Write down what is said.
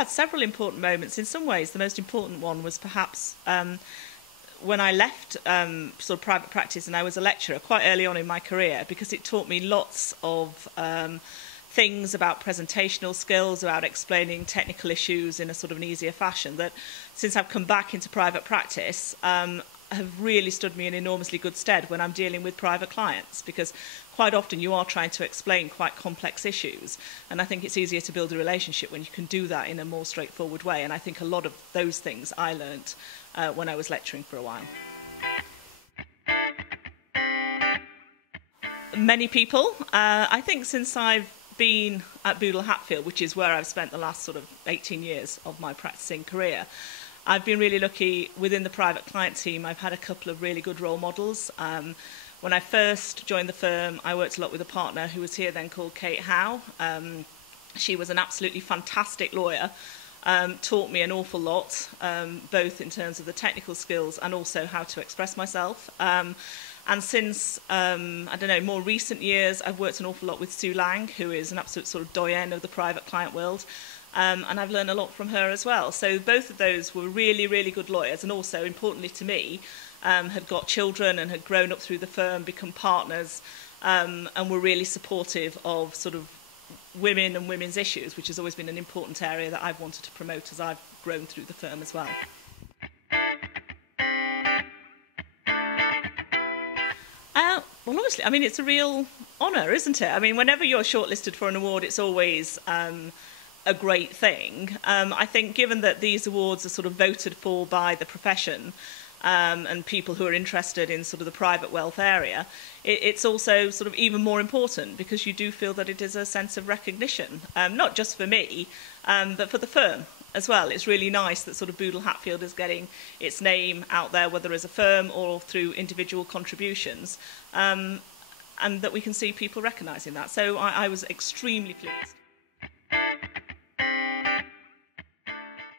had several important moments. In some ways, the most important one was perhaps when I left sort of private practice and I was a lecturer quite early on in my career, because it taught me lots of things about presentational skills, about explaining technical issues in a sort of an easier fashion, that since I've come back into private practice have really stood me in enormously good stead when I'm dealing with private clients, because quite often you are trying to explain quite complex issues, and I think it's easier to build a relationship when you can do that in a more straightforward way, and I think a lot of those things I learnt when I was lecturing for a while. Many people. I think since I've been at Boodle Hatfield, which is where I've spent the last sort of 18 years of my practicing career, I've been really lucky within the private client team. I've had a couple of really good role models. When I first joined the firm, I worked a lot with a partner who was here then called Kate Howe. She was an absolutely fantastic lawyer, taught me an awful lot, both in terms of the technical skills and also how to express myself. And since, I don't know, more recent years, I've worked an awful lot with Sue Lang, who is an absolute sort of doyenne of the private client world. And I've learned a lot from her as well. So both of those were really, really good lawyers, and also, importantly to me, had got children and had grown up through the firm, become partners, and were really supportive of sort of women and women's issues, which has always been an important area that I've wanted to promote as I've grown through the firm as well. Well, obviously, I mean, it's a real honour, isn't it? I mean, whenever you're shortlisted for an award, it's always a great thing. I think given that these awards are sort of voted for by the profession and people who are interested in sort of the private wealth area, it's also sort of even more important, because you do feel that it is a sense of recognition, not just for me, but for the firm as well. It's really nice that sort of Boodle Hatfield is getting its name out there, whether as a firm or through individual contributions, and that we can see people recognising that. So I was extremely pleased.